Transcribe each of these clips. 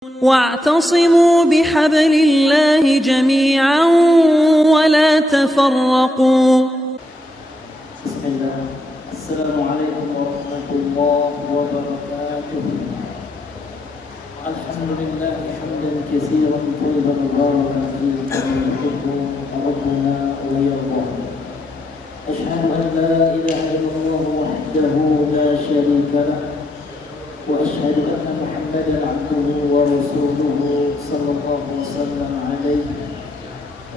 واعتصموا بحبل الله جميعا ولا تفرقوا. بسم الله. السلام عليكم ورحمة الله وبركاته. الحمد لله حمدا كثيرا طيبا مباركا فيه كما يحب ربنا ويرضى. أشهد أن لا إله إلا الله وحده لا شريك له، وأشهد أن محمدا عبده ورسوله صلى الله وسلم عليه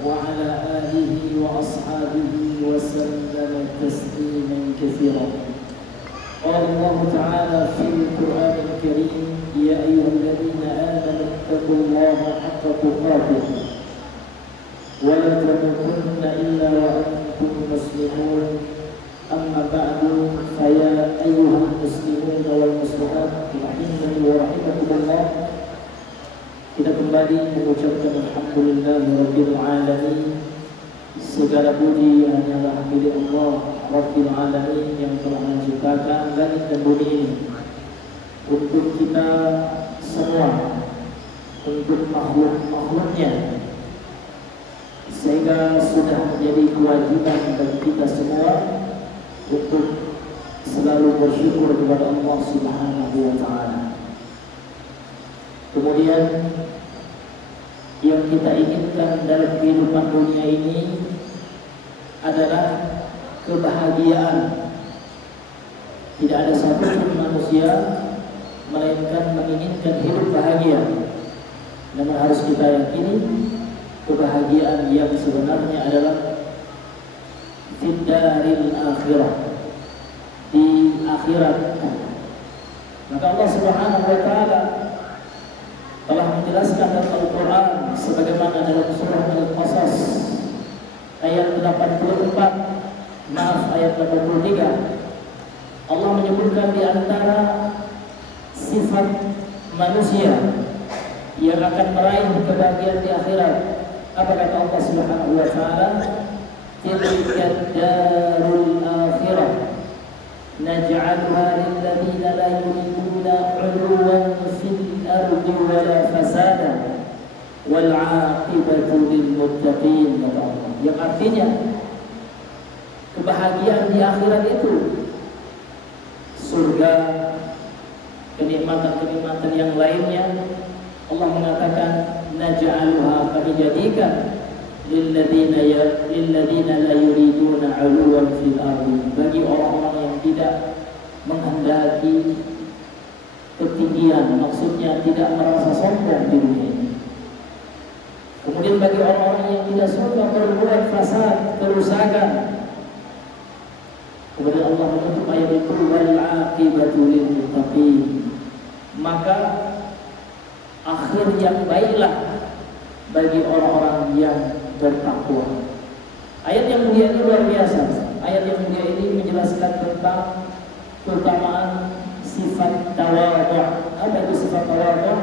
وعلى آله وأصحابه وسلم تسليما كثيرا. قال الله تعالى في القرآن الكريم: يا أيها الذين آمنوا اتقوا الله حق تقاته ولا تموتن إلا وأنتم مسلمون. أما بعد، فيا أيها المسلمون والمسلمات rahimani wa rahimakumullah, kita kembali mengucapkan alhamdulillahirabbil alamin. Segala puji hanyalah milik Allah Rabbil alamin yang telah menciptakan langit dan bumi ini untuk kita semua, untuk makhluk-makhluknya, sehingga sudah menjadi kewajiban bagi kita semua untuk selalu bersyukur kepada Allah Subhanahu wa ta'ala. Kemudian yang kita inginkan dalam kehidupan dunia ini adalah kebahagiaan. Tidak ada satupun manusia melainkan menginginkan hidup bahagia. Namun harus kita yakini kebahagiaan yang sebenarnya adalah fid daril akhirah, di akhirat. Maka Allah Subhanahu wa ta'ala telah menjelaskan dalam Al-Quran sebagaimana dalam surah Al-Qasas ayat 84, ayat 83. Allah menyebutkan di antara sifat manusia yang akan meraih kebahagiaan di akhirat. Apa kata Allah Subhanahu wa ta'ala? Tilka darul akhirah naj'alha lil ladzina la yuriduna 'uluwan fil ardi wala fasada wal 'aqibatu lil muttaqin. Yang artinya kebahagiaan di akhirat itu surga, kenikmatan-kenikmatan yang lainnya. Allah mengatakan naj'alha, kami jadikan lil ladzina la yuriduna 'uluwan fil ardi, bagi orang-orang yang tidak menghendaki ketinggian, maksudnya tidak merasa sombong di dunia ini. Kemudian bagi orang-orang yang tidak suka berbuat fasad, kerusakan. Kemudian Allah menutup ayat itu wal 'aqibatu lil muttaqin, maka akhir yang baiklah bagi orang-orang yang bertakwa. Ayat yang mulia ini luar biasa. Ayat yang mulia ini menjelaskan tentang keutamaan sifat tawadhu. Apa itu sifat tawadhu?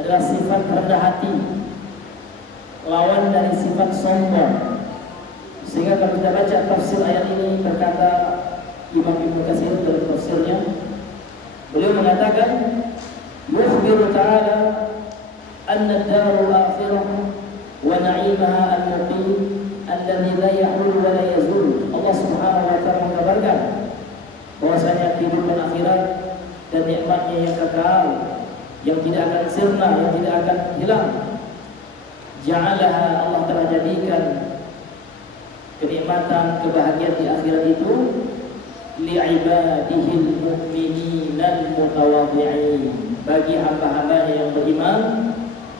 Adalah sifat rendah hati, lawan dari sifat sombong. Sehingga kalau kita baca tafsir ayat ini, berkata Imam Ibnu Katsir dalam tafsirnya, beliau mengatakan yukhbiru ta'ala anna ad-darul akhirah wa na'imaha al-muqim alladhi la yahul wa la yazul. Allah Subhanahu wa ta'ala mengabarkan bahwasanya kehidupan akhirat dan nikmatnya yang kekal, yang tidak akan sirna, yang tidak akan hilang. Ja'alaha, Allah telah jadikan kenikmatan, kebahagiaan di akhirat itu li'ibadihil mu'mininal mutawadhi'in, bagi hamba-hambanya yang beriman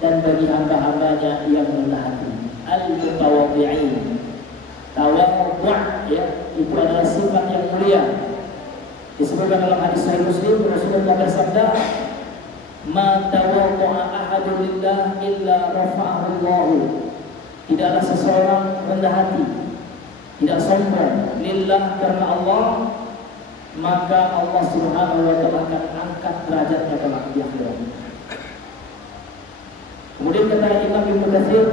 dan bagi hamba-hambanya yang rendah hati. Al-mutawadhi'in, tawadhu', ya, itu adalah sifat yang mulia. Disebutkan dalam hadis Sahih Muslim, Rasulullah bersabda, "Ma tawadhu'a ahadun lillah illa rafa'ahu Allah." Tidaklah seseorang rendah hati, tidak sombong lillah, karena Allah, maka Allah Subhanahu wa ta'ala akan angkat derajatnya kelak di akhirat. Kemudian kata Imam Ibnu Katsir,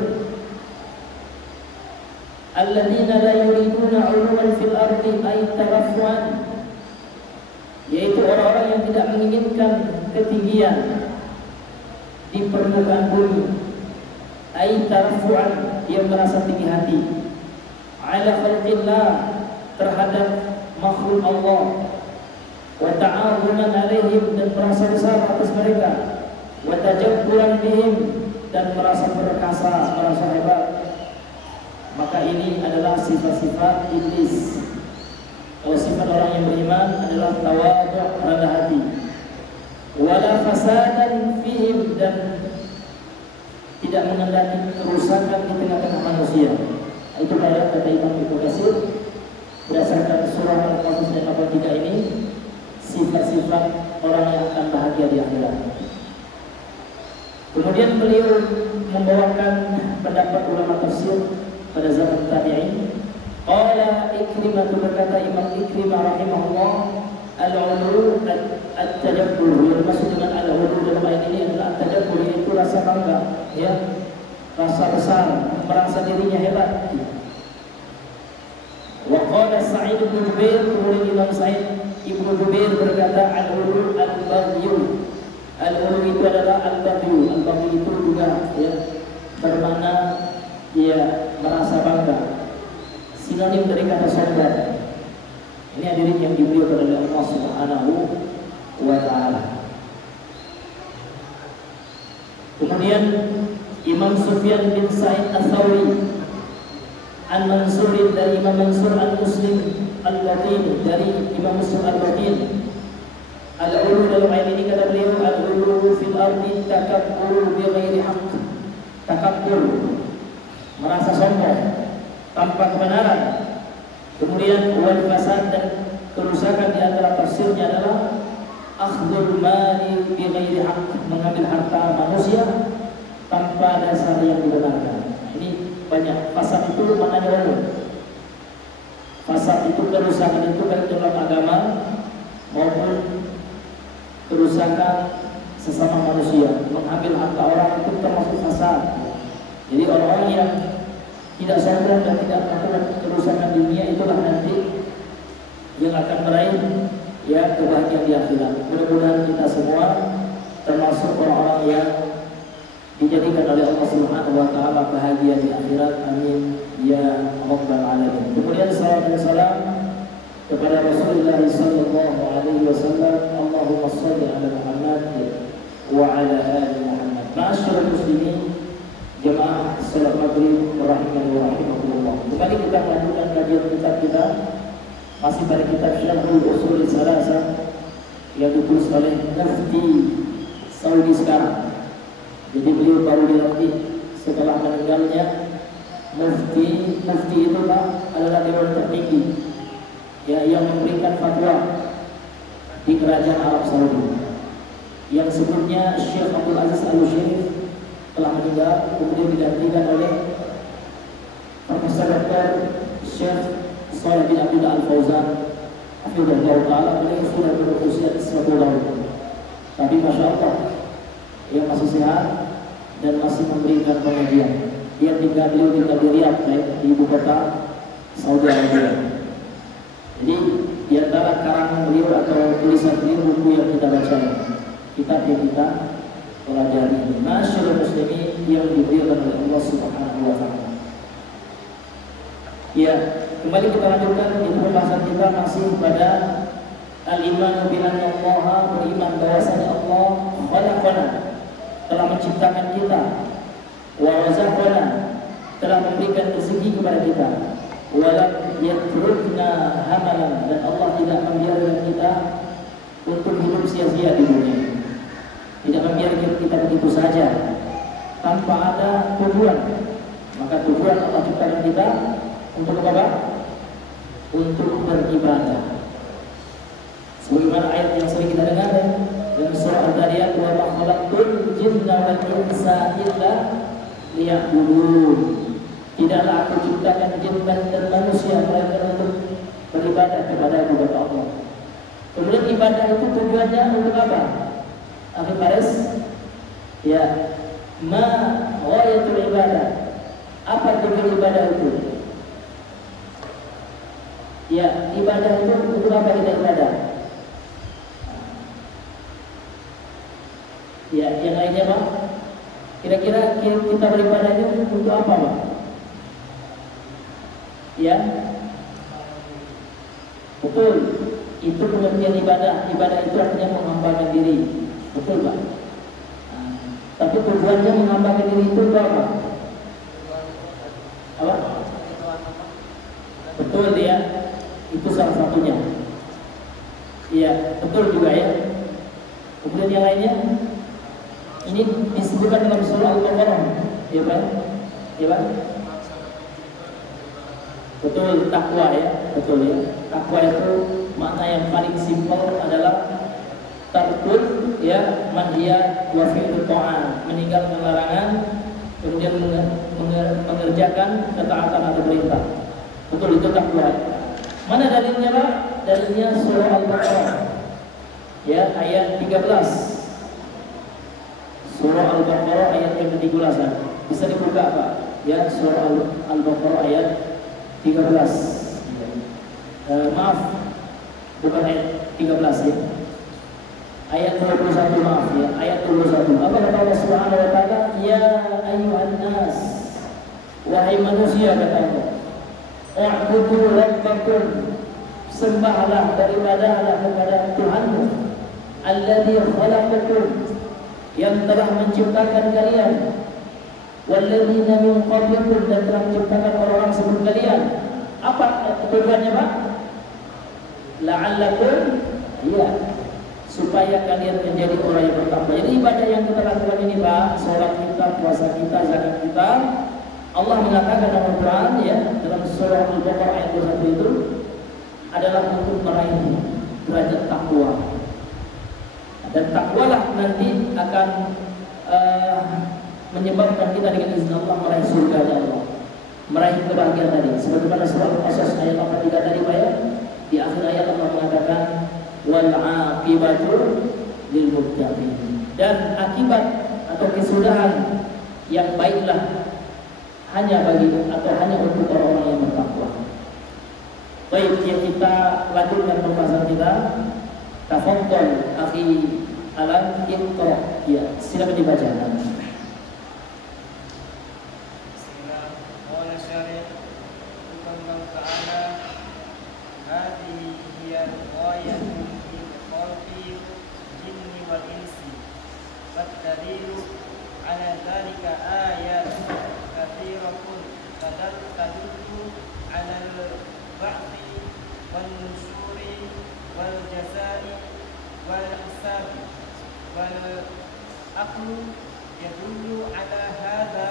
alladzina la yuriduna 'uluwan fil ardi ay tarafuan, yaitu orang-orang yang tidak menginginkan ketinggian, di permukaan bumi. Ai tarfu'an, dia merasa tinggi hati. Ala khalqillah, terhadap makhluk Allah. Wa ta'azuman alaihim, dan merasa besar atas mereka. Wa tajabburan bihim, dan merasa perkasa, merasa hebat. Maka ini adalah sifat-sifat iblis. Kalau sifat orang yang beriman adalah tawadhu', rendah hati. Wala fasadan fihim, dan tidak mengendaki kerusakan di tengah-tengah manusia. Itu ayat kata Imam Ibnu Katsir berdasarkan surah Al-Qasas ayat 83 ini, sifat-sifat orang yang akan bahagia di akhirat. Kemudian beliau membawakan pendapat ulama tafsir pada zaman tabi'in. Qala Ikrimah, berkata Imam Ikrimah rahimahullah, al-ulu at-tajabbur, yang maksud dengan al-ulu dalam ayat ini adalah at-tajabbur, yaitu rasa bangga, ya, rasa besar, merasa dirinya hebat. Wa qala Sa'id bin Jubair, kemudian Imam Sa'id Ibnu Jubair berkata, al-ulu al-baghyu, al-ulu itu adalah al-baghyu. Al-baghyu itu juga, ya, bermakna ya merasa bangga, sinonim dari kata sombong. Ini hadirin yang dimuliakan oleh Allah Subhanahu wa ta'ala. Kemudian Imam Sufyan bin Sa'id Ats-Tsauri An-Mansur, dari Imam Mansur Al-Muslim Al-Batin, dari Imam Muslim Al-Batin, al-ulu dalam ayat ini kata beliau, al-ulu fil ardi takabbur bi ghairi haqq. Takabbur, merasa sombong tanpa kebenaran. Kemudian wal fasad, dan kerusakan di antara tafsirnya adalah akhdhul mali bi ghairi haqq, mengambil harta manusia tanpa dasar yang dibenarkan. Ini banyak. Fasad itu maknanya umum. Fasad itu kerusakan itu baik dalam agama maupun kerusakan sesama manusia. Mengambil harta orang itu termasuk fasad. Jadi orang-orang yang tidak sombong dan tidak melakukan kerusakan dunia, itulah nanti yang akan meraih ya kebahagiaan di akhirat. Mudah-mudahan kita semua termasuk orang-orang yang dijadikan oleh Allah Subhanahu wa ta'ala bahagia di akhirat. Amin ya rabbal alamin. Kemudian salawat dan salam kepada Rasulullah sallallahu alaihi wasallam. Allahumma shalli ala Muhammad wa ala ali Muhammad. Ma'asyiral muslimin, jemaah salat maghrib rahimani wa rahimakumullah. Kembali kita melanjutkan kajian kitab kita, masih pada kitab Syarhul Ushul Salasah yang ditulis oleh Mufti Saudi sekarang. Jadi beliau baru dilantik setelah meninggalnya Mufti itu Pak adalah dewan tertinggi ya, yang memberikan fatwa di kerajaan Arab Saudi. Yang sebelumnya Syekh Abdul Aziz Al-Syarif telah meninggal, kemudian digantikan oleh Profesor Dr. Syekh Shalih bin Abdullah Al-Fauzan hafizahullah ta'ala. Beliau sudah berusia 90 tahun, tapi Masya Allah yang masih sehat dan masih memberikan pengajian. Dia tinggal, beliau tinggal di Riyadh, di ibu kota Saudi Arabia. Jadi di antara karangan beliau atau tulisan beliau, buku yang kita baca, kitab yang kita pelajari, masyaallah muslimin yang diberikan oleh Allah Subhanahu wa ta'ala. Ya, kembali kita lanjutkan. Itu pembahasan kita masih pada al-iman bi anna Allah, beriman bahwasanya Allah khalaqana, telah menciptakan kita, wa razaqana, telah memberikan rezeki kepada kita, wa lam yatrukna hamalan, dan Allah tidak membiarkan kita untuk hidup sia-sia di dunia. Tidak membiarkan kita begitu saja tanpa ada tujuan. Maka tujuan Allah ciptakan kita untuk apa? Untuk beribadah. Sebagaimana ayat yang sering kita dengar dalam surah Al-Dariyat, wa ma khalaqtul jinna wal insa illa liya'budun. Tidaklah aku ciptakan jin dan manusia melainkan untuk beribadah kepada Allah. Kemudian ibadah itu tujuannya untuk apa? Akhir Faris, ya, ma ghayatul ibadah. Apa tujuan ibadah itu? Ya, ibadah itu untuk apa kita ibadah? Ya, yang lainnya Pak? Kira-kira kita beribadah itu untuk apa, Pak? Ya, betul. Itu pengertian ibadah. Ibadah itu artinya menghambakan diri. Betul, Pak. Nah, tapi tujuannya menghambakan diri itu apa? Apa? Betul ya. Itu salah satunya. Iya, betul juga ya. Kemudian yang lainnya, ini disebutkan dalam surah Al-Baqarah, ya Pak? Ya Pak? Betul, takwa ya, betul ya. Takwa itu makna yang paling simpel adalah tarkul ya manhiyat wa fi'lu ta'at, meninggalkan larangan kemudian mengerjakan ketaatan atau perintah. Betul, itu takwa. Mana dalilnya, Pak? Dalilnya surah Al-Baqarah ya, ayat 13. Surah Al-Baqarah ayat yang ke-13. Bisa dibuka, Pak? Ya, surah Al-Baqarah ayat 13. Maaf, bukan ayat 13 ya. Ayat 21, maaf ya, ayat 21. Apa kata Allah Subhanahu wa taala? Ya ayyuhan nas, wahai manusia, kata Allah, u'budu rabbakum, sembahlah, beribadahlah kepada Tuhanmu, alladzi khalaqakum, yang telah menciptakan kalian, walladzina min qablikum, dan telah menciptakan orang-orang sebelum kalian. Apa tujuannya, Pak? La'allakum, iya, supaya kalian menjadi orang yang bertakwa. Jadi ibadah yang kita lakukan ini, Pak, sholat kita, puasa kita, zakat kita, Allah mengatakan dalam Al-Quran ya, dalam surah Al-Baqarah ayat 21 itu adalah untuk meraih derajat takwa. Dan takwalah nanti akan menyebabkan kita dengan izin Allah meraih surga Allah, meraih kebahagiaan tadi. Sebagaimana surah Al-Qasas ayat 83 tadi, Pak ya, di akhir ayat Allah mengatakan wal aqibatu lil muttaqin, dan akibat atau kesudahan yang baiklah hanya bagi atau hanya untuk orang-orang yang bertakwa. Baik, yang kita lanjutkan pembahasan kita. Tafadhal akhi Alan, Iqra. Ya, silakan dibaca. والعقل يدل على هذا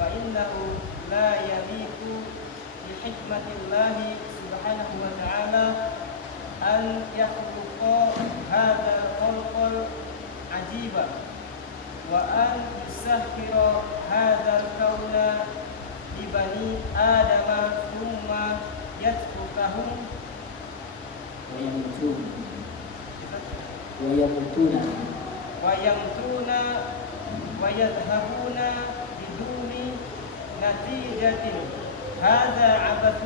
وإنه لا يليق بحكمة الله سبحانه وتعالى أن يخلق هذا الخلق العجيب وأن يسخر هذا الكون لبني آدم ثم يتركهم ويموتون ويذهبون بدون نتيجة. هذا عبث،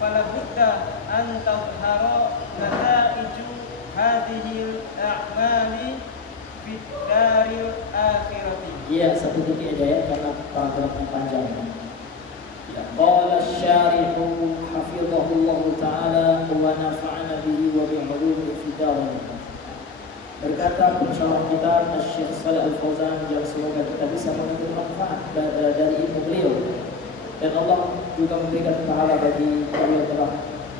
فلا بد أن تظهر نتائج هذه الأعمال في الدار الآخرة. Iya, satu titik aja ya, karena paragrafnya panjang. Ya, qala asy-syarihu hafizahullahu ta'ala wa nafa'ana bihi wa bi'ulumihi fid dharain. Berkata pensyarah kita Syekh Shalih Al-Fauzan, yang semoga kita bisa mengambil manfaat dari ilmu beliau, dan Allah juga memberikan pahala bagi yang telah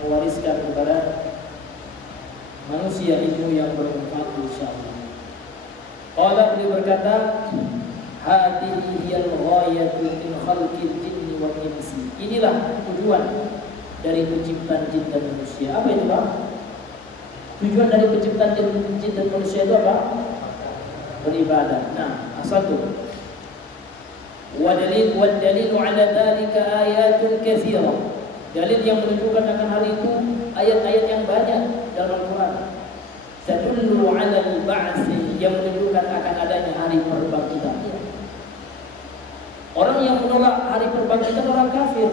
mewariskan kepada manusia ilmu yang bermanfaat insyaallah. Qala, beliau berkata, hadhihi hiyal ghayatu min khalqil jinni wal insi. Inilah tujuan dari penciptaan jin dan manusia. Apa itu, Pak? Tujuan dari penciptaan jin dan manusia itu apa? Beribadah. Nah, satu. Wa dalilu ala dzalika ayatun katsira. Dalil yang menunjukkan akan hal itu ayat-ayat yang banyak dalam Al-Qur'an. Tadullu ala al-ba'tsi, yang menunjukkan akan adanya hari perbangkitan. Orang yang menolak hari perbangkitan orang kafir.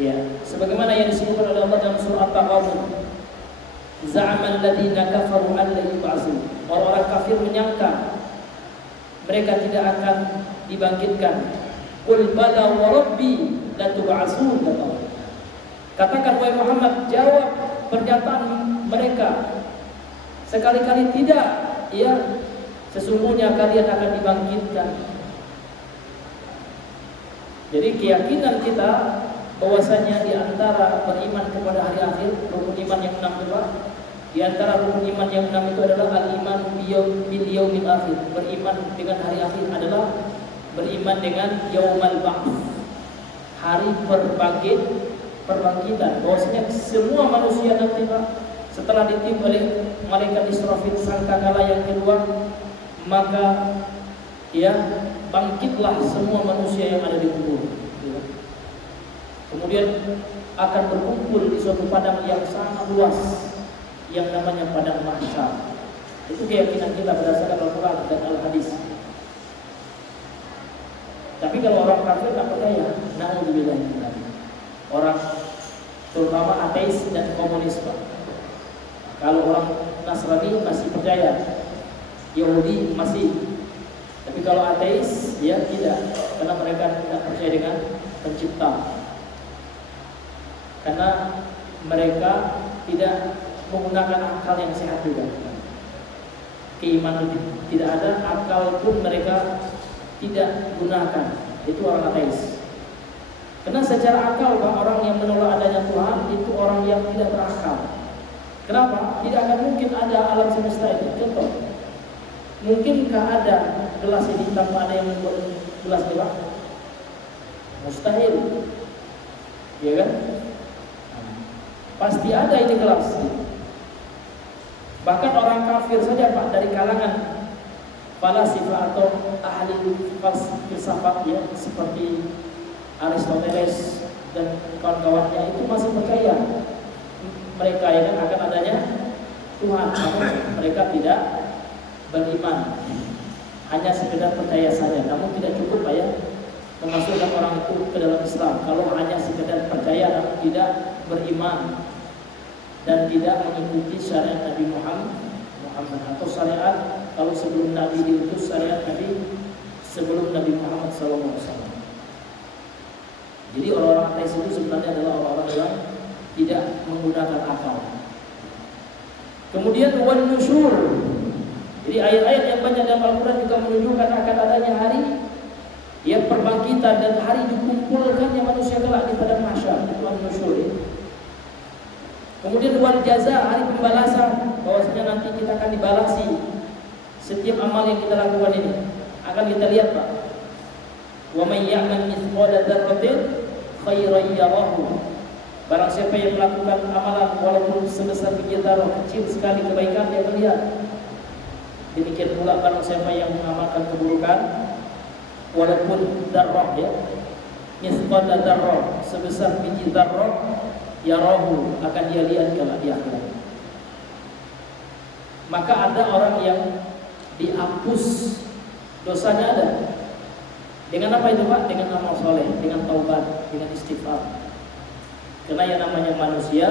Ya, sebagaimana yang disebutkan oleh Allah dalam surah At-Taghabun. Za'amal ladzina kafaru an la yub'atsu. Orang-orang kafir menyangka mereka tidak akan dibangkitkan. Qul bala wa rabbi la tub'atsun. Katakan wahai Muhammad, jawab pernyataan mereka, sekali-kali tidak, ya, sesungguhnya kalian akan dibangkitkan. Jadi keyakinan kita bahwasanya di antara beriman kepada hari akhir, rukun iman yang 6 itu, di antara rukun iman yang 6 itu adalah al-iman bil yaumil akhir. Beriman dengan hari akhir adalah beriman dengan yaumal ba'ts, hari perbangkitan. Bahwasanya semua manusia nanti setelah ditiup oleh malaikat Israfil sangkakala yang kedua, maka ya bangkitlah semua manusia yang ada di kubur. Kemudian akan berkumpul di suatu padang yang sangat luas yang namanya padang mahsyar. Itu keyakinan kita berdasarkan Al-Quran dan Al-Hadis. Tapi kalau orang kafir tak percaya, na'udzubillah, orang terutama ateis dan komunis, Pak. Kalau orang Nasrani masih percaya, Yahudi masih. Tapi kalau ateis, dia tidak, karena mereka tidak percaya dengan pencipta. Karena mereka tidak menggunakan akal yang sehat juga. Keimanan tidak ada, akal pun mereka tidak gunakan. Itu orang ateis. Karena secara akal, Pak, orang yang menolak adanya Tuhan itu orang yang tidak berakal. Kenapa? Tidak akan mungkin ada alam semesta itu. Contoh, mungkinkah ada gelas ini tanpa ada yang membuat gelas ini, Pak? Mustahil, ya kan? Pasti ada ini gelas. Bahkan orang kafir saja, Pak, dari kalangan falasifah atau ahli filsafat, ya, seperti Aristoteles dan kawan-kawannya, itu masih percaya mereka ya kan akan adanya Tuhan. Namun mereka tidak beriman, hanya sekedar percaya saja. Namun tidak cukup, Pak, ya, memasukkan orang itu ke dalam Islam kalau hanya sekedar percaya namun tidak beriman dan tidak mengikuti syariat Nabi Muhammad atau syariat kalau sebelum Nabi diutus, syariat Nabi sebelum Nabi Muhammad SAW. Jadi orang-orang ateis itu sebenarnya adalah orang-orang yang tidak menggunakan akal. Kemudian wan nusyur. Jadi ayat-ayat yang banyak dalam Al-Quran juga menunjukkan akan adanya hari, ya, perbangkitan dan hari dikumpulkannya manusia kelak di padang mahsyar. Itu wan nusyur, ya. Kemudian wal jaza, hari pembalasan, bahwasanya nanti kita akan dibalasi setiap amal yang kita lakukan ini. Akan kita lihat, Pak. Wa may ya'mal mithqala dzarratin khairan yarahu. Barang siapa yang melakukan amalan walaupun sebesar biji zarah, kecil sekali kebaikan, dia melihat. Demikian pula barang siapa yang mengamalkan keburukan walaupun dzarrah, ya, mithqala dzarrah, sebesar biji zarrah, yarahu, akan dia lihat kelak di akhirat. Maka ada orang yang dihapus dosanya ada. Dengan apa itu, Pak? Dengan amal soleh, dengan taubat, dengan istighfar. Karena yang namanya manusia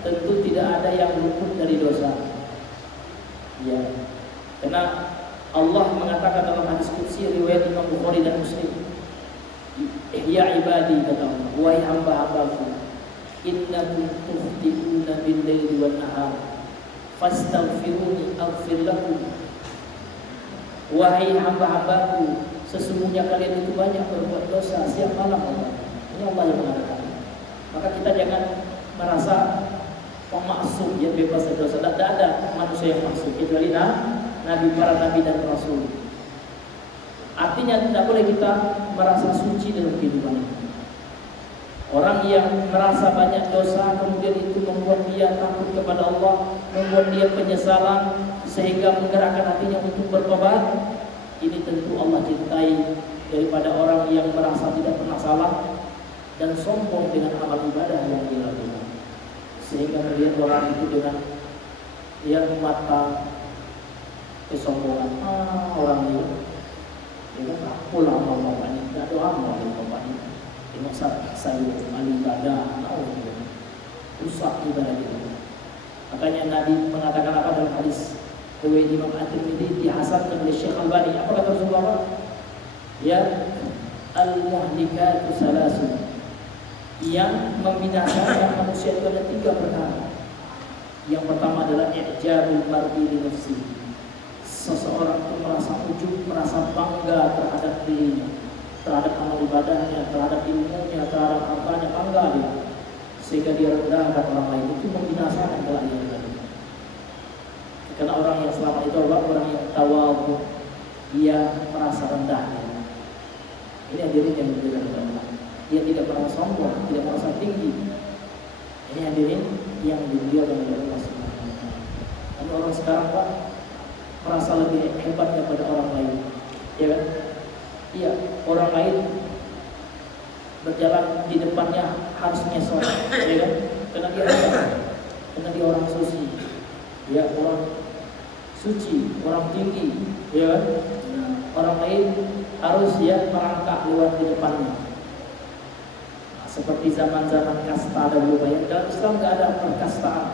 tentu tidak ada yang luput dari dosa. Ya. Karena Allah mengatakan dalam hadis qudsi riwayat Imam Bukhari dan Muslim, ya ibadi, kata Allah, wahai hamba-hambaku, innakum tukhti'una bil-laili wan-nahar fastaghfiruni aghfir lakum. Wahai hamba-hambaku, sesungguhnya kalian itu banyak berbuat dosa siang malam. Ini Allah yang mengatakan. Maka kita jangan merasa maksum, ya, bebas dari dosa. Tidak ada manusia yang maksum kecuali Nabi, para Nabi dan Rasul. Artinya tidak boleh kita merasa suci dalam kehidupan ini. Orang yang merasa banyak dosa kemudian itu membuat dia takut kepada Allah, membuat dia penyesalan sehingga menggerakkan hatinya untuk bertobat, ini tentu Allah cintai daripada orang yang merasa tidak pernah salah dan sombong dengan amal ibadah yang dia lakukan, sehingga melihat orang itu dengan yang mata kesombongan. Orang ini, dia tak pulang mau ini, tidak doa mau ini. Ini saya ahli ibadah, rusak ibadah kita. Makanya Nabi mengatakan apa dalam hadis Riwayat Imam At-Tirmidzi dihasankan oleh Syekh Albani. Apa kata Rasulullah? Ya, al-muhlikatu salasun. Yang membinasakan manusia itu ada 3 perkara. Yang pertama adalah i'jabul mar'i li nafsi. Seseorang itu merasa ujub, merasa bangga terhadap dirinya, terhadap amal ibadahnya, terhadap ilmunya, terhadap hartanya, bangga dia, sehingga dia rendahkan orang lain. Itu membinasakan kelak dia. Karena orang yang selama itu adalah orang yang tawadhu, dia merasa rendah. Ini hadirin yang berbeda dengan Allah. Dia tidak merasa sombong, tidak merasa tinggi. Ini hadirin yang dimuliakan oleh Allah Subhanahu wa taala. Tapi orang sekarang Pak merasa lebih hebat daripada orang lain. Ya kan? Iya, orang lain berjalan di depannya harus nyesot, ya kan? Karena dia hebat, karena dia orang suci. Ya, orang suci, orang tinggi, ya kan? Orang lain harus dia merangkak lewat di depannya. Nah, seperti zaman-zaman kasta dahulu banyak. Dalam Islam nggak ada perkastaan.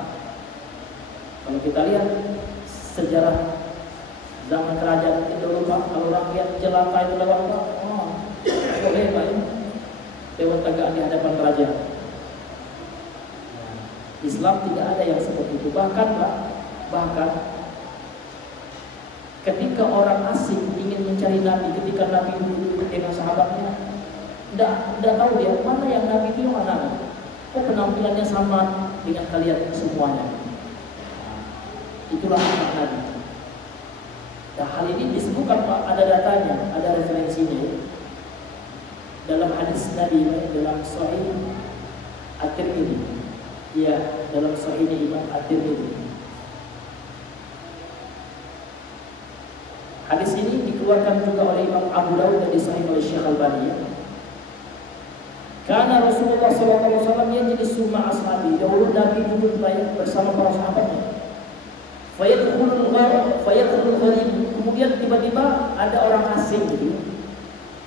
Kalau kita lihat sejarah zaman kerajaan itu dulu Pak, kalau rakyat jelata itu lewat Pak, boleh Pak, lewat tegak di hadapan kerajaan. Islam tidak ada yang seperti itu. Bahkan Pak, ketika orang asing ingin mencari Nabi, ketika Nabi duduk dengan sahabatnya, tidak tahu dia mana yang Nabi itu yang mana. Kok penampilannya sama dengan kalian semuanya. Itulah anak Nabi. Nah, hal ini disebutkan Pak, ada datanya, ada referensinya. Dalam hadis Nabi, dalam Sahih At-Tirmidzi. Ya, dalam Sahih Imam At-Tirmidzi. Hadis ini dikeluarkan juga oleh Imam Abu Dawud dan disahih oleh Syekh Albani. Karena Rasulullah SAW yajlisu ma'a ashabi, dahulu Nabi duduk bersama para sahabatnya. Fayadkhulul gharib, kemudian tiba-tiba ada orang asing gitu.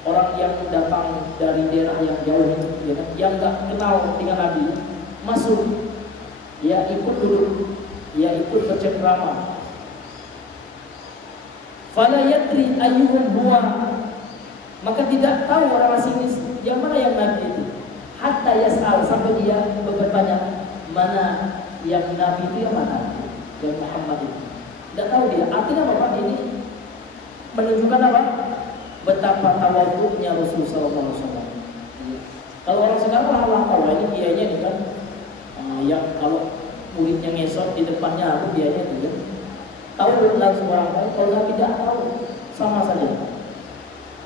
Orang yang datang dari daerah yang jauh ya, yang enggak kenal dengan Nabi, masuk. Ya ikut duduk, ya ikut bercengkrama. Fala yadri ayyuhum huwa, maka tidak tahu orang asing ini yang mana yang Nabi itu. Hatta yas'al, sampai dia bertanya mana yang Nabi itu, yang mana yang Muhammad itu. Tidak tahu dia. Artinya apa ini? Menunjukkan apa? Betapa tawadhu'nya Rasulullah SAW. Kalau orang sekarang lah tahu ini dianya nih kan, yang kalau muridnya ngesot di depannya aku dianya itu. Tahu langsung orang lain, kalau tidak tahu sama saja.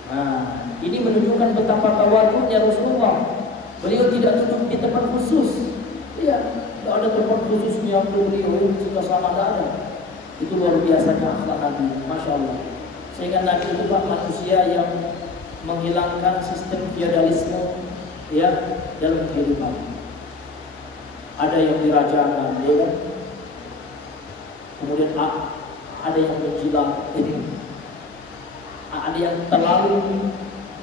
Nah, ini menunjukkan betapa tawadhu'nya Rasulullah. Beliau tidak duduk di tempat khusus. Iya, tidak ada tempat khusus yang beliau suka sama, tidak ada. Itu luar biasanya akhlak Nabi, masya Allah. Sehingga Nabi itu Pak manusia yang menghilangkan sistem feodalisme ya dalam kehidupan. Ada yang dirajakan, ya kan? Kemudian ada yang menjilat, ada yang terlalu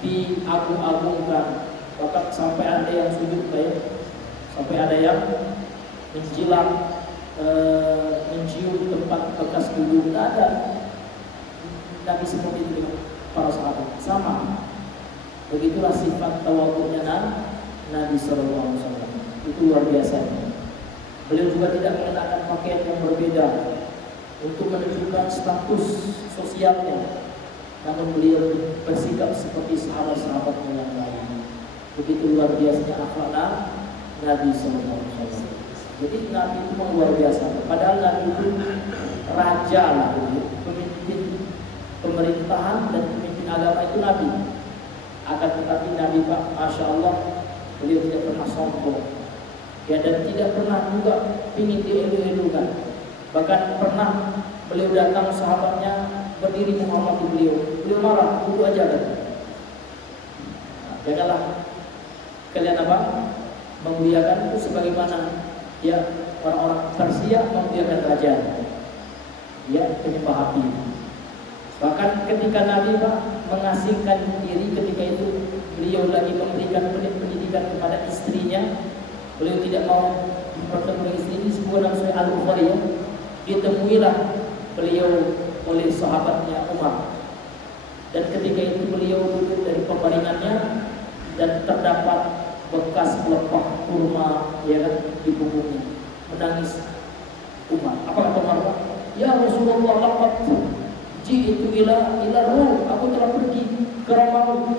diagung-agungkan, bahkan sampai ada yang sujud kayak, sampai ada yang menjilat, mencium tempat bekas duduk. Tidak ada. Nabi seperti itu dengan para sahabat sama. Begitulah sifat tawadhu'nya Nabi SAW. Itu luar biasa. Beliau juga tidak mengenakan pakaian yang berbeda untuk menunjukkan status sosialnya, namun beliau bersikap seperti sahabat-sahabatnya yang lain. Begitu luar biasanya akhlak Nabi SAW. Jadi Nabi itu luar biasa. Padahal Nabi itu raja lah, pemimpin pemerintahan dan pemimpin agama itu Nabi. Akan tetapi Nabi Pak, masya Allah, beliau tidak pernah sombong. Ya, dan tidak pernah juga ingin dielu-elukan. Bahkan pernah beliau datang sahabatnya berdiri menghormati beliau. Beliau marah, duduk aja kan. Nah, janganlah kalian apa? Memuliakan itu sebagaimana ya orang-orang Persia memuliakan raja. Ya, penyembah api. Bahkan ketika Nabi Pak mengasingkan diri, ketika itu beliau lagi memberikan pendidikan kepada istrinya. Beliau tidak mau bertemu dengan istri ini, sebuah dalam Sahih Al-Bukhari ya. Ditemuilah beliau oleh sahabatnya Umar. Dan ketika itu beliau duduk dari pembaringannya dan terdapat bekas pelepah kurma di punggungnya. Menangis Umar. Apa kata Umar? Ya Rasulullah, laqad ji'tu ila ruh. Aku telah pergi ke Romawi.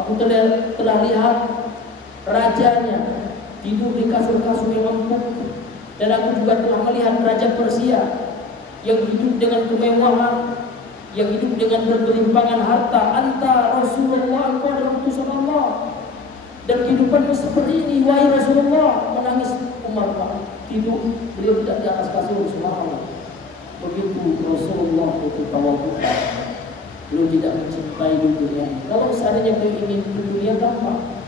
Aku telah lihat rajanya tidur di kasur-kasur yang empuk. Dan aku juga telah melihat raja Persia yang hidup dengan kemewahan, yang hidup dengan bergelimpangan harta. Anta Rasulullah, engkau adalah utusan Allah. Dan kehidupanmu seperti ini, wahai Rasulullah. Menangis Umar, tidur, beliau tidak di atas kasur. Subhanallah. Begitu Rasulullah itu tawadhu. Beliau tidak mencintai dunia. Kalau seandainya beliau ingin dunia, gampang,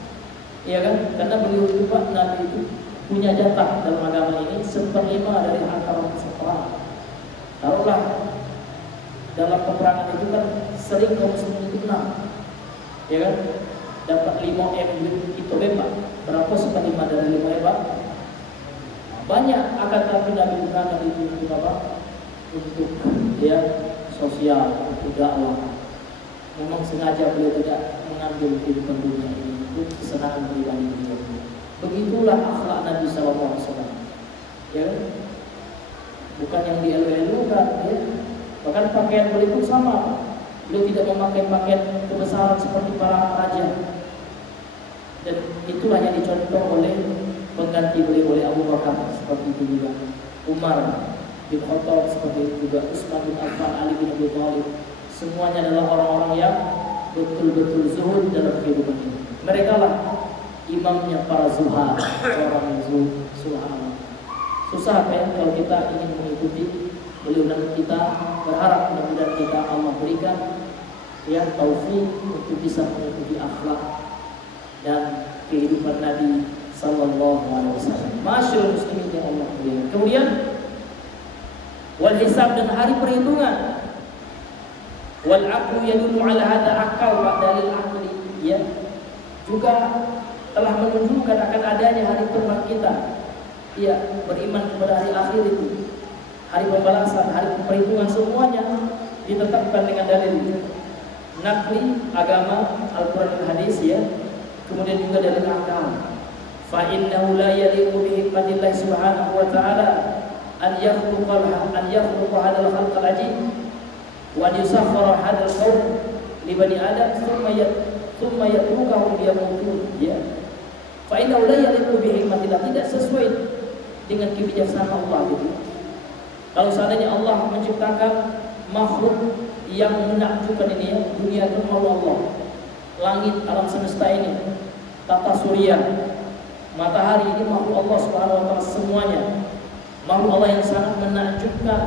ya kan? Karena beliau itu Pak Nabi itu punya jatah dalam agama ini 1/5 dari harta seperang. Taruhlah dalam peperangan itu kan sering kaum muslimin itu menang, ya kan? Dapat 5 M itu bebas. Berapa 1/5 dari 5 M? Banyak. Akan tapi Nabi gunakan itu untuk apa? Untuk sosial, untuk dakwah. Memang sengaja beliau tidak mengambil kehidupan dunia ini untuk kesenangan pribadi beliau. Begitulah akhlak Nabi SAW. Ya, bukan yang dielu-elukan. Ya. Bahkan pakaian beliau pun sama. Beliau tidak memakai pakaian kebesaran seperti para raja. Dan itulah yang dicontoh oleh pengganti beliau, oleh Abu Bakar seperti itu juga. Umar bin Khattab seperti itu juga. Utsman bin Affan, Ali bin Abi Thalib. Semuanya adalah orang-orang yang betul-betul zuhud dalam kehidupan ini. Mereka lah imamnya para zuhad, orang yang zuhud. Subhanallah. Susah ya kalau kita ingin mengikuti beliau, dan kita berharap mudah-mudahan kita Allah berikan taufik untuk bisa mengikuti akhlak dan kehidupan Nabi sallallahu alaihi wasallam. Masyaallah muslimin yang Allah muliakan. Kemudian wal hisab, dan hari perhitungan. Wal aqlu yadullu ala hada, akal wa dalil akli juga telah menunjukkan akan adanya hari perbangkitan. Beriman kepada hari akhir itu, hari pembalasan, hari perhitungan, semuanya ditetapkan dengan dalil nakli, agama, Al-Quran dan hadis, kemudian juga dalil akal. Fa innahu la yaliqu bi hikmatillah subhanahu wa ta'ala an yakhluqa hadzal khalqal ajib wa yusakhkhara hadzal qaum li bani adam thumma yatrukahum yamutun. Fa innahu la yaliqu bi hikmatillah, tidak sesuai dengan kebijaksanaan Allah gitu. Kalau seandainya Allah menciptakan makhluk yang menakjubkan ini, dunia itu makhluk Allah, langit alam semesta ini, tata surya, matahari ini makhluk Allah Subhanahu wa taala, semuanya makhluk Allah yang sangat menakjubkan.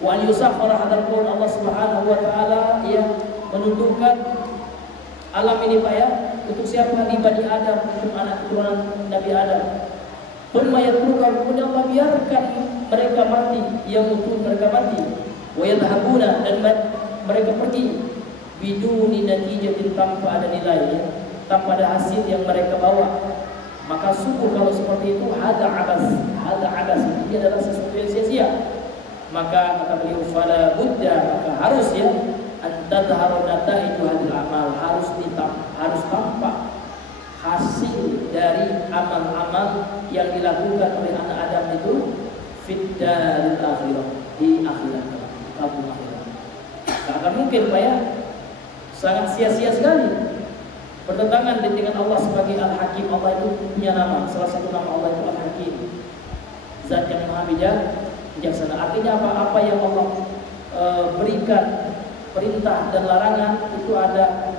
Wa yusakhkhara hadzal qaul, Allah Subhanahu wa taala yang menundukkan alam ini Pak untuk siapa? Li bani Adam, untuk anak keturunan Nabi Adam. Kemudian Allah biarkan mereka mati, mereka mati. Wa yadhhabuna, dan mereka pergi biduni natijatin, tanpa ada nilai, tanpa ada hasil yang mereka bawa. Maka sungguh kalau seperti itu hada abas, ini adalah sesuatu yang sia-sia. Maka kata beliau, fala budda, maka harus antadharu nataiju hadil amal, harus tampak hasil dari amal-amal yang dilakukan oleh anak Adam itu fid daril akhirah, di akhirat, di kampung akhirat. Tak akan mungkin Pak sangat sia-sia sekali. Bertentangan dengan Allah sebagai Al-Hakim. Allah itu punya nama, salah satu nama Allah itu Al-Hakim, Zat yang Maha Bijaksana. Artinya apa? Apa yang Allah berikan perintah dan larangan itu ada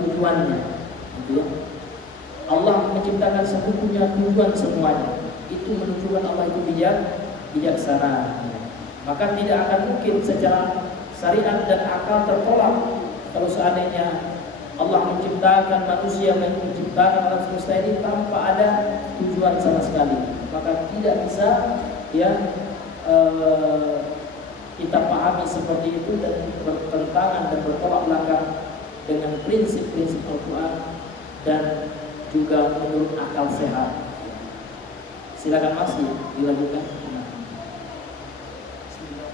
tujuannya. Allah menciptakan punya tujuan semuanya. Itu menunjukkan Allah itu bijaksana. Maka tidak akan mungkin secara syariat dan akal tertolak kalau seandainya Allah menciptakan manusia, menciptakan alam semesta ini tanpa ada tujuan sama sekali. Maka tidak bisa kita pahami seperti itu dan bertentangan dan bertolak belakang dengan prinsip-prinsip Al-Quran dan juga menurut akal sehat. Silakan Mas dilanjutkan.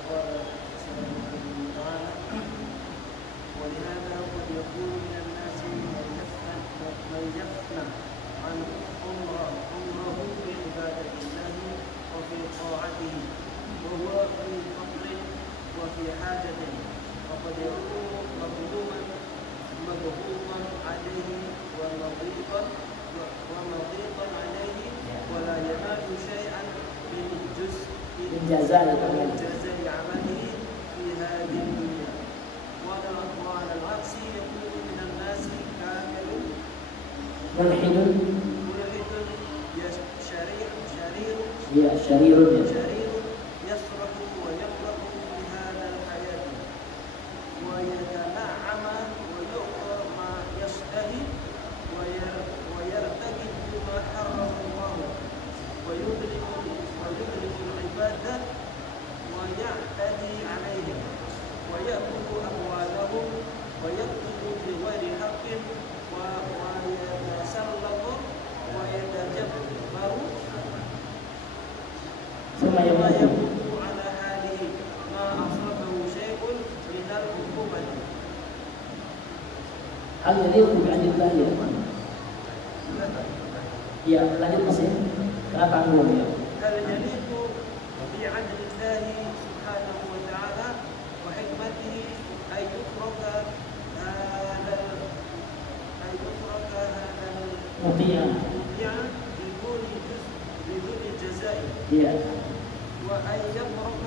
قال سبحانه وتعالى ولهذا قد يكون من الناس من يفنى عن عمره في عبادة الله وفي طاعته وهو في فقر وفي حاجة وقد يكون مظلوما عليه ومضيقا عليه ولا ينال شيئا من جزاء عمله في هذه الدنيا وعلى العكس يكون من الناس كافر ملحد شرير يصرف ويفرح في هذا الحياة ويتنعم ويؤطى ما يشتهي ويرتكب بما حرم الله ويظلم العباد ويعتدي عليهم ويأكل أموالهم ويكتب بغير حق ويتسلط ويتجبر ثم وما يموت. يموت على حاله ما أصابه شيء من العقوبة. Hal yaliqu bi'adillah ya. Ya, lanjut Mas ya. Karena tanggung ya. هل يليق بعدل الله سبحانه وتعالى وحكمته أن يترك هذا Muti'ah. المطيع بدون جزاء Ya. وأن يترك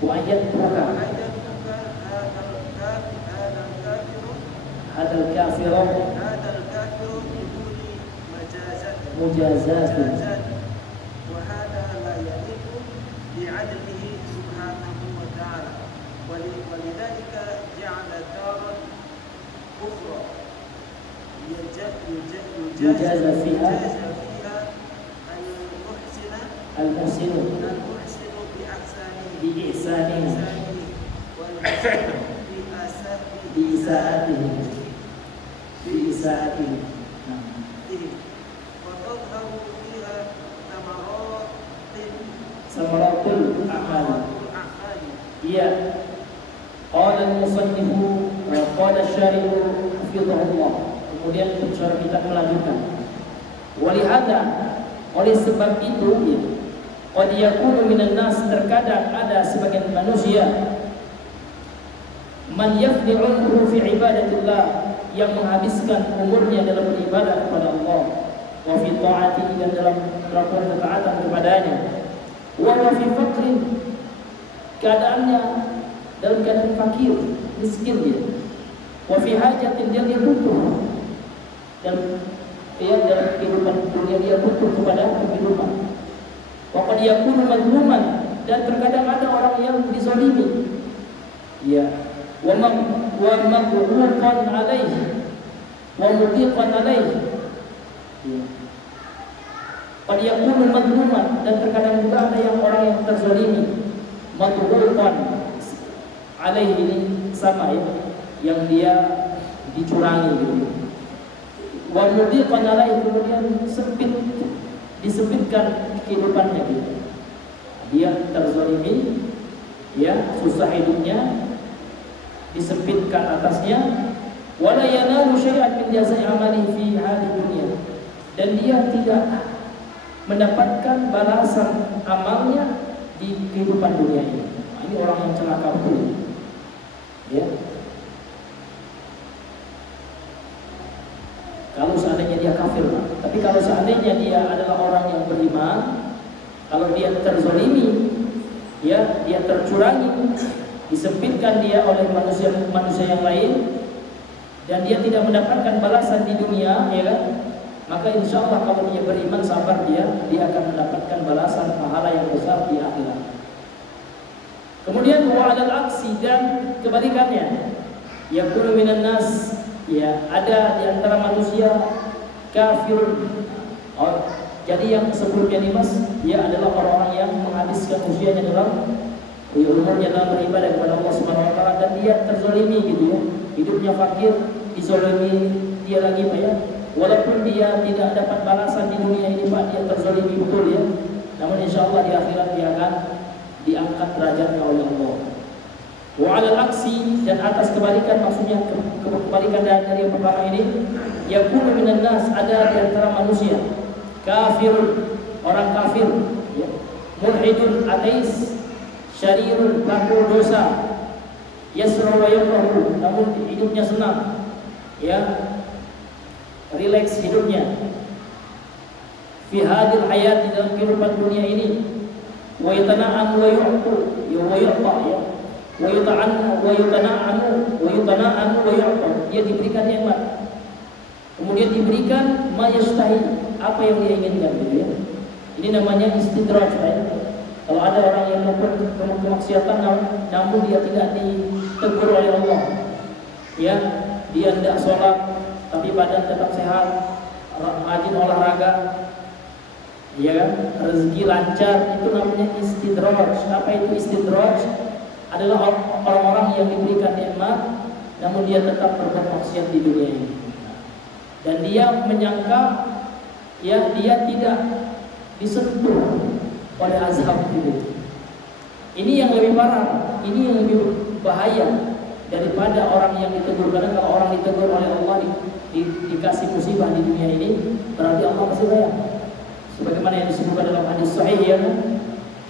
Wa ayatruka hadal kafirah هذا الكافر بدون mujazat. وهذا لا يليق بعدله سبحانه وتعالى ولذلك جعل دارا أخرى يجازى فيها المحسن Al-muhsinu بإحسانه bi'ihsanihi والمحسن bi'isaatihi bi'isaatihi. Nah. وتظهر فيها Samaratul a'mal. الأعمال. Iya. Qala al-musannifu wa qala asy-syari'u hafizahullah. Kemudian pensyarah kita melanjutkan. Walihada, oleh sebab itu ya, qad yakunu minan nas, terkadang ada sebagian manusia man yafni umruhu fi ibadatillah, yang menghabiskan umurnya dalam beribadah kepada Allah, wa fi ta'atihi, dan dalam melakukan ketaatan kepadanya, wa fi faqrin, keadaannya dalam keadaan fakir, miskin dia, wa fi hajatin, dia butuh, dan dia dalam kehidupan dunia dia butuh kepada kehidupan. Wa qad yakunu madluman, dan terkadang ada orang yang dizalimi, ya, wa mabghutan alaihi wa mudiqan alaihi, ya. Qad yakunu madluman, dan terkadang juga ada yang orang yang terzalimi, madghutan alaihi, ini sama ya, yang dia dicurangi gitu. Wa mudiqan alaihi, kemudian disempitkan kehidupannya gitu. Dia terzalimi, ya, susah hidupnya, disempitkan atasnya, wala yanalu syai'an min jazaa'i amali fi hadhihi dunya, dan dia tidak mendapatkan balasan amalnya di kehidupan dunia ini. Nah, ini orang yang celaka betul. Ya. Kalau seandainya dia kafir, tapi kalau seandainya dia adalah orang yang beriman, kalau dia terzalimi, ya, dia tercurangi, disempitkan dia oleh manusia yang lain, dan dia tidak mendapatkan balasan di dunia, ya kan? Maka insya Allah kalau dia beriman, sabar, dia akan mendapatkan balasan pahala yang besar di akhirat. Kemudian wa 'alal aksi, dan kebalikannya, yakunu minan nas, ya, ada di antara manusia kafirun. Oh, jadi yang sebelumnya nih Mas, dia adalah orang-orang yang menghabiskan usianya dalam umurnya dalam beribadah kepada Allah Subhanahu wa taala, dan dia terzalimi gitu ya. Hidupnya fakir, dizalimi dia lagi Pak ya. Walaupun dia tidak dapat balasan di dunia ini Pak, dia terzalimi betul ya. Namun insya Allah di akhirat dia akan diangkat derajatnya oleh Allah. Wa 'alal aksi, dan atas kebalikan, maksudnya kebalikan dari yang pertama ini, yakunu minan nas, ada di antara manusia kafir, orang kafir, ya, mulhidun, ateis, syarirun, pelaku dosa, yasra wa yakrahu, namun hidupnya senang, ya, relax hidupnya, fi hadil hayat, di dalam kehidupan dunia ini, wa yatana'am wa yu'tu, ya wa yu'ta, ya, wa yutana'am wa yu'ta, dia diberikan nikmat, kemudian diberikan ma yastahi, apa yang dia inginkan, gitu ya. Ini namanya istidraj, ya. Kalau ada orang yang melakukan kemaksiatan namun dia tidak ditegur oleh Allah, ya, dia tidak sholat tapi badan tetap sehat, rajin olahraga, ya kan, rezeki lancar, itu namanya istidraj. Apa itu istidraj? Adalah orang-orang yang diberikan nikmat namun dia tetap berbuat maksiat di dunia ini, dan dia menyangka, ya, dia tidak disentuh oleh azab itu. Ini yang lebih parah, ini yang lebih bahaya daripada orang yang ditegur. Karena kalau orang ditegur oleh Allah, dikasih musibah di dunia ini, berarti Allah masih sayang. Sebagaimana yang disebutkan dalam hadis sahih, ya,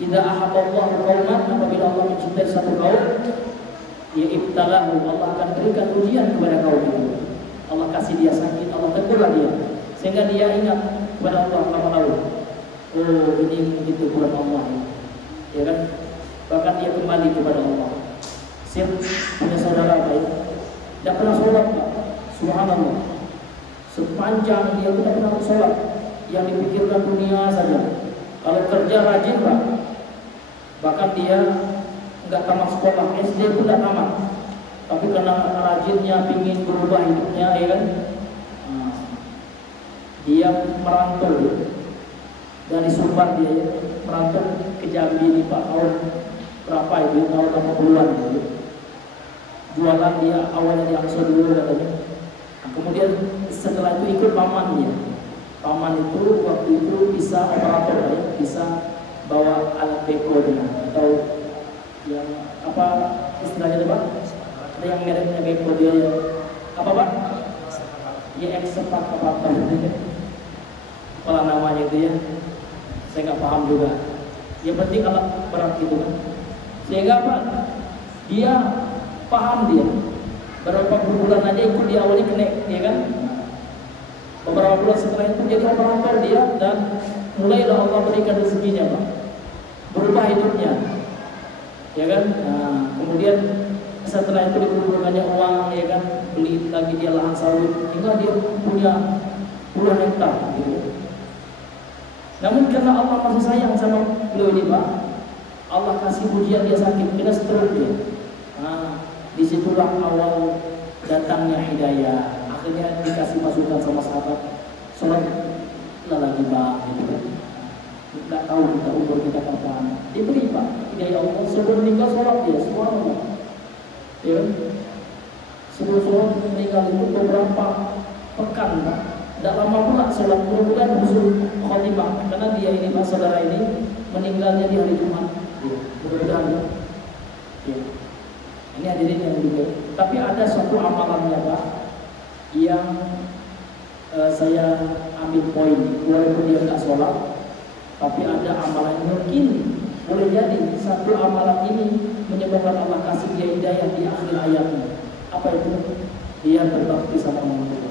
idza ahabballahu qauman, apabila Allah mencintai satu kaum, ya ibtalahu, Allah akan berikan ujian kepada kaum itu. Allah kasih dia sakit, Allah tegurlah dia, sehingga dia ingat kepada Allah lama-lama. Oh, ini begitu Tuhan Allah, ya kan? Bahkan dia kembali kepada Allah. Saya punya saudara baik, tidak pernah sholat, Pak. Subhanallah. Sepanjang dia tidak pernah sholat, yang dipikirkan dunia saja. Kalau kerja rajin, Pak, bahkan dia nggak tamat sekolah, SD pun tidak tamat. Tapi karena rajinnya, pingin berubah hidupnya, ya kan? Dia merantau, ya. Dari Sumbar dia, ya, merantau ke Jambi di Pak, tahun berapa itu, tahun 80-an gitu. Jualan dia awalnya di Angso dulu katanya. Nah, kemudian setelah itu ikut paman dia. Paman itu waktu itu bisa operator, ya, bisa bawa alat beko dengan, atau yang apa istilahnya itu, Pak? Ada yang mereknya beko dia, ya. Apa, Pak? Ya eksepat apa gitu. Kepala namanya itu, ya. Saya nggak paham juga. Yang penting alat berat gitu kan. Sehingga apa? Dia paham dia. Berapa bulan aja ikut dia awalnya kena, ya kan? Beberapa bulan setelah itu jadi operator dia, dan mulailah Allah berikan rezekinya, Pak. Berubah hidupnya, ya kan? Nah, kemudian setelah itu dikumpul banyak uang, ya kan? Beli lagi dia lahan sawit, hingga dia punya puluhan hektar, gitu. Namun karena Allah masih sayang sama beliau ini, Pak, Allah kasih ujian, dia sakit, kena stroke dia. Nah, disitulah awal datangnya hidayah. Akhirnya dikasih masukan sama sahabat, sholat lagi, Pak, gitu kan. Nggak tahu kita umur kita kapan. Diberi, Pak, hidayah Allah. Sebelum meninggal sholat dia, semua orang, ya. Sebelum sholat meninggal itu beberapa pekan, Pak. Tidak lama pula sholat, mudah-mudahan husnul khotimah, karena dia ini, Pak, saudara ini meninggalnya di hari Jumat, ya, mudah-mudahan, ya. Ini hadirin yang juga. Tapi ada suatu amalannya, Pak, yang saya ambil poin, walaupun dia nggak sholat, tapi ada amalan mungkin boleh jadi satu amalan ini menyebabkan Allah kasih dia hidayah di akhir hayatnya. Apa itu? Dia berbakti sama orang tua.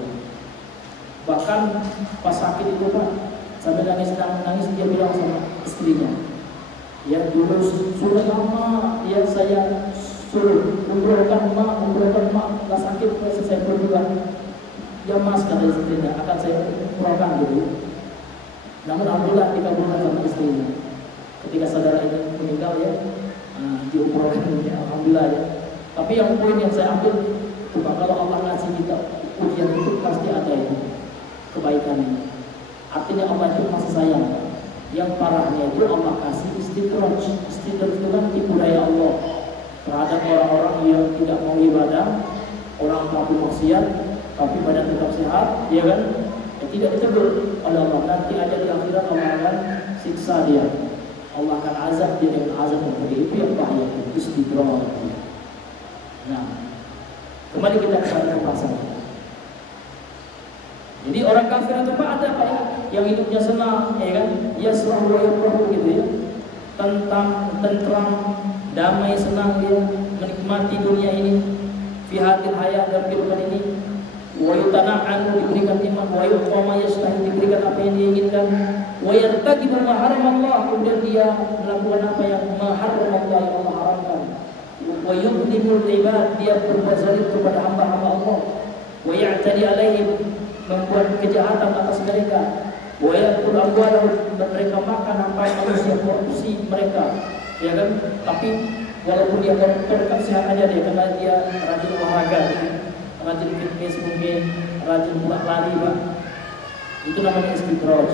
Bahkan pas sakit itu, Pak, sambil nangis dia bilang sama istrinya, ya dulu sudah lama ya saya suruh umrohkan mak, nggak sakit saya berbulan. Ya Mas, kata istrinya, akan saya umrohkan gitu. Namun alhamdulillah dikabulkan sama istrinya. Ketika saudara ini meninggal, ya, diumrohkan, ya, alhamdulillah, ya. Tapi yang poin yang saya ambil, Pak, kalau Allah ngasih kita ujian itu pasti ada itu kebaikan ini. Artinya Allah itu masih sayang. Yang parahnya itu Allah kasih istidraj. Istidraj itu kan tipu daya Allah terhadap orang-orang yang tidak mau ibadah, orang melakukan maksiat, tapi badan tetap sehat, ya kan? Ya, tidak ditegur oleh Allah. Nanti aja di akhirat Allah akan siksa dia. Allah akan azab dia dengan azab yang pedih. Itu yang bahaya, istidraj. Nah, kembali kita kepada pembahasan. Jadi orang kafir itu ada apa ya? Yang hidupnya senang, ya kan? Ya selalu gitu ya. Tentram, damai, senang dia menikmati dunia ini. Fi hadil hayat, dalam kehidupan ini. Wa yutana'an, diberikan iman. Wa yuqama yashtahi, diberikan apa yang diinginkan. Wa yartaqibu ma haramallah, kemudian dia melakukan apa yang maharramallah, yang Allah haramkan. Wa yudlimul ibad, dia berbuat zalim kepada hamba-hamba Allah. Wa ya'tadi alaihim, membuat kejahatan atas mereka. Wa yaqul amwalahum, mereka makan harta manusia, korupsi mereka, ya kan? Tapi walaupun dia koruptor, sehat aja dia, karena dia rajin olahraga, rajin fitness mungkin, rajin buat lari, Pak. Itu namanya istidraj.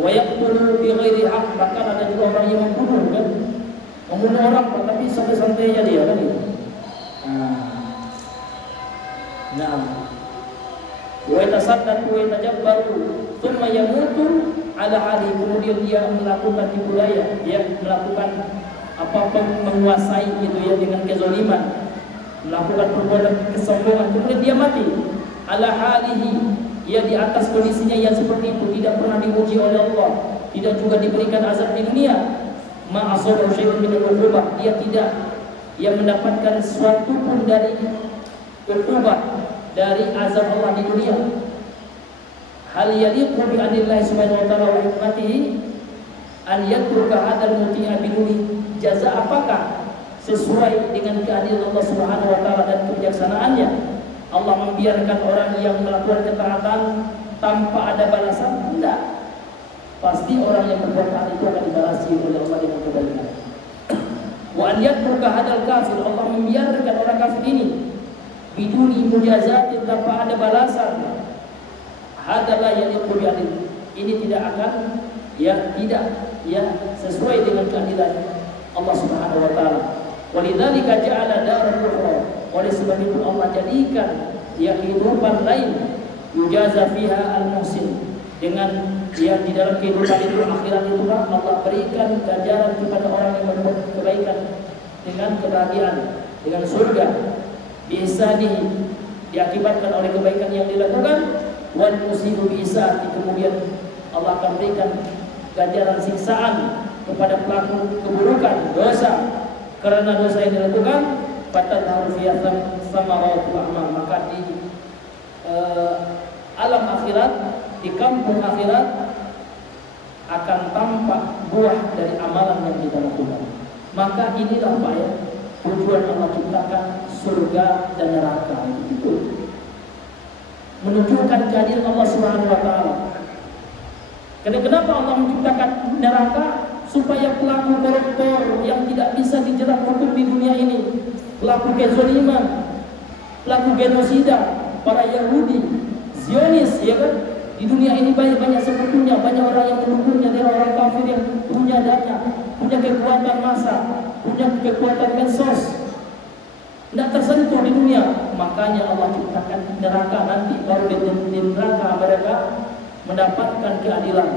Wa yaqtulu bi ghairi haqq, bahkan ada juga orang yang membunuh, kan? Membunuh orang, tapi santai-santai aja dia, kan? Nah, wa yatasaddaqu wa yatajabbaru thumma yamutu ala hali, kemudian dia melakukan tipu daya, dia melakukan apa menguasai gitu ya dengan kezaliman, melakukan perbuatan kesombongan, kemudian dia mati ala halihi, ia di atas kondisinya yang seperti itu, tidak pernah diuji oleh Allah, tidak juga diberikan azab di dunia. Ma asabahu syai'un min al-uqubah, dia tidak mendapatkan sesuatu pun dari uqubah, dari azab Allah di dunia. Hal yaliqu bi anillahi subhanahu wa ta'ala wa hikmatihi an yatruka hadzal muti'a biduni jaza, apakah sesuai dengan keadilan Allah subhanahu wa ta'ala dan kebijaksanaannya Allah membiarkan orang yang melakukan ketaatan tanpa ada balasan? Tidak. Pasti orang yang berbuat taat itu akan dibalasi oleh Allah dengan kebaikan. Wa an yatruka hadzal kafir, Allah membiarkan orang kafir ini biduni mujazatin, tanpa ada balasan. Hadalah yang diqul, ini tidak akan tidak sesuai dengan keadilan Allah Subhanahu wa taala. Walidzalika ja'ala daral ukhra, oleh sebab itu Allah jadikan kehidupan lain, yujaza fiha al-muhsin, dengan yang di dalam kehidupan itu, akhirat itu Allah berikan ganjaran kepada orang yang berbuat kebaikan dengan kebahagiaan, dengan surga. Bi'isanihi, diakibatkan oleh kebaikan yang dilakukan. Wal musibu bi'isati, kemudian Allah akan berikan ganjaran siksaan kepada pelaku keburukan, dosa, karena dosa yang dilakukan. Fatadharu fiha thamaratu a'mal, maka di alam akhirat, di kampung akhirat akan tampak buah dari amalan yang kita lakukan. Maka inilah Pak ya, tujuan Allah ciptakan surga dan neraka itu, menunjukkan kehadiran Allah Subhanahu wa taala. Kenapa Allah menciptakan neraka? Supaya pelaku koruptor yang tidak bisa dijerat hukum di dunia ini, pelaku kezaliman, pelaku genosida, para Yahudi, Zionis, ya kan? Di dunia ini banyak sekutunya, banyak orang yang mendukungnya, dia orang kafir yang punya dana, punya kekuatan massa, punya kekuatan medsos, tidak tersentuh di dunia. Makanya Allah ciptakan neraka, nanti baru di neraka mereka mendapatkan keadilan,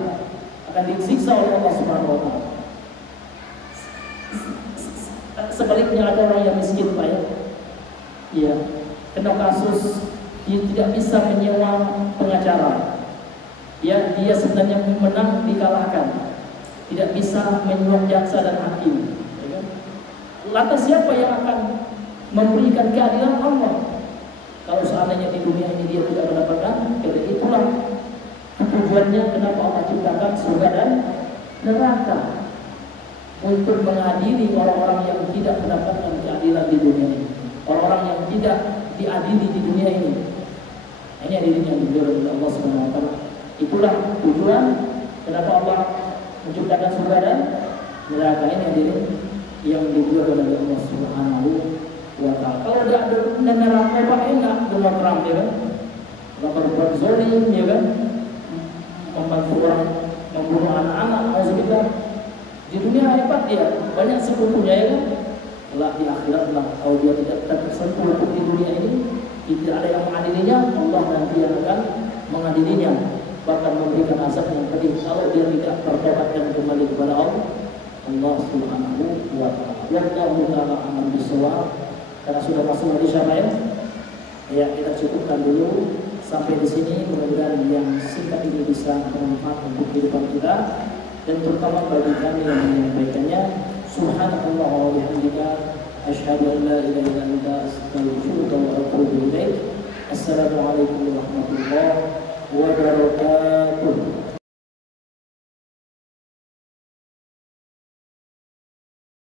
akan disiksa oleh Allah Subhanahu wa taala. Sebaliknya ada orang yang miskin Pak ya, iya, kena kasus dia tidak bisa menyewa pengacara, ya, dia sebenarnya menang dikalahkan, tidak bisa menyuap jaksa dan hakim, ya kan? Lantas siapa yang akan memberikan keadilan? Allah. Kalau seandainya di dunia ini dia tidak mendapatkan, jadi itulah tujuannya kenapa Allah ciptakan surga dan neraka, untuk mengadili orang-orang yang tidak mendapatkan keadilan di dunia ini, orang-orang yang tidak diadili di dunia ini. Ini hadirin yang dimuliakan oleh Allah Subhanahu wa taala. Itulah tujuan kenapa Allah menciptakan surga dan neraka. Ini hadirin yang dimuliakan oleh Allah Subhanahu wa taala. Kalau tidak ada neraka Pak, enak dengan perang, ya kan? Kalau berbuat zalim, ya kan? Membantu orang membunuh anak-anak, auzubillah. Di dunia hebat dia, banyak sekutunya, ya kan? Kelak di akhirat lah, kalau dia tidak tersentuh hukum di dunia ini, tidak ada yang mengadilinya, Allah nanti akan mengadilinya, bahkan memberikan azab yang pedih kalau dia tidak bertobat dan kembali kepada Allah Allah Subhanahu wa taala. Wallahu taala a'lam bishawab. Karena sudah masuk hari Syaban, ya kita cukupkan dulu sampai di sini. Mudah-mudahan yang singkat ini bisa bermanfaat untuk kehidupan kita dan terutama bagi kami yang menyampaikannya. Subhanallah wa bihamdika asyhadu an la ilaha illa anta astaghfiruka wa atubu ilaik. Assalamualaikum warahmatullahi wabarakatuh.